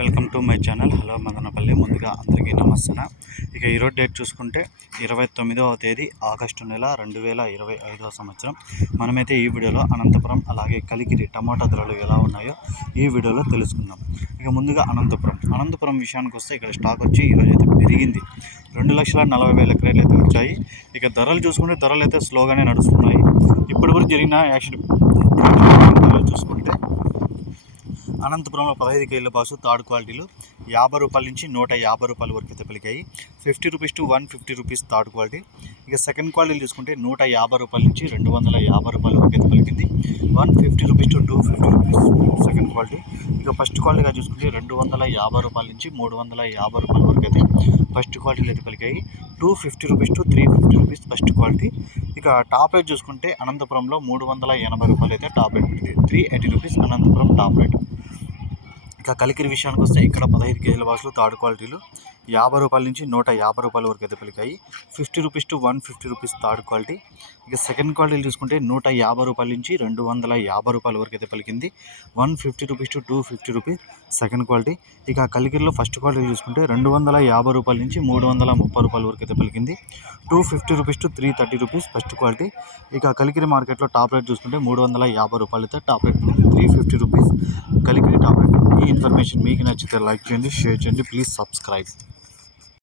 Welcome to my channel. Hello Madanapalle. ముందుగా అందరికీ నమస్తే ఇక ఈరోజు డేట్ చూసుకుంటే ఇరవై తొమ్మిదవ తేదీ ఆగస్టు నెల రెండు వేల ఇరవై ఐదవ సంవత్సరం. మనమైతే ఈ వీడియోలో అనంతపురం అలాగే కలికిరి టమాటా ధరలు ఎలా ఉన్నాయో ఈ వీడియోలో తెలుసుకుందాం. ఇక ముందుగా అనంతపురం. అనంతపురం విషయానికి వస్తే ఇక్కడ స్టాక్ వచ్చి ఈరోజు అయితే పెరిగింది. రెండు లక్షల నలభై వేల క్రేట్లు అయితే వచ్చాయి. ఇక ధరలు చూసుకుంటే ధరలు అయితే స్లోగానే నడుస్తున్నాయి. ఇప్పటి వరకు జరిగిన యాక్షన్ చూసుకుంటే అనంతపురంలో పదహైదు కేజీల బాసు థర్డ్ క్వాలిటీలు యాభై రూపాయల నుంచి నూట యాభై రూపాయల వరకు అయితే పలికాయి fifty rupees to one fifty rupees third quality. ఇక సెకండ్ క్వాలిటీలు చూసుకుంటే నూట యాభై రూపాయల నుంచి రెండు వందల యాభై రూపాయల వరకు అయితే పలికింది one fifty rupees to two fifty rupees second quality. ఇక ఫస్ట్ క్వాలిటీగా చూసుకుంటే రెండు వందల యాభై రూపాయల నుంచి మూడు వందల యాభై రూపాయల వరకు అయితే ఫస్ట్ క్వాలిటీలు అయితే పలికాయి two fifty rupees to three fifty rupees first quality. ఇక టాప్ రేట్ చూసుకుంటే అనంతపురంలో మూడు వందల ఎనభై రూపాయలు అయితే టాప్ రేట్ ఉంటుంది three eighty rupees Anantapuram top rate. ఇక కలికిరి విషయానికి వస్తే ఇక్కడ పదహైదు కేజీల బాక్సులు థర్డ్ క్వాలిటీలు. యాభై రూపాయల నుంచి నూట యాభై రూపాయల వరకు అయితే పలికాయి. Fifty rupees to one fifty rupees third quality. ఇక సెకండ్ క్వాలిటీలు చూసుకుంటే నూట యాభై రూపాయల నుంచి రెండు వందల యాభై రూపాయల వరకు అయితే పలికింది. One fifty rupees to two fifty rupees second quality. ఇక కలికిరిలో ఫస్ట్ క్వాలిటీ చూసుకుంటే రెండు వందల యాభై రూపాయల నుంచి మూడు వందల ముప్పై రూపాయల వరకు అయితే పలికింది. Two fifty rupees to three thirty rupees first quality. ఇక కలికిరి మార్కెట్లో టాప్ రేట్ చూసుకుంటే మూడు వందల యాభై రూపాయలు అయితే top rate three fifty rupees Kalikiri top ఈ ఇన్ఫర్మేషన్ మీకు నచ్చితే లైక్ చేయండి షేర్ చేయండి. Please subscribe.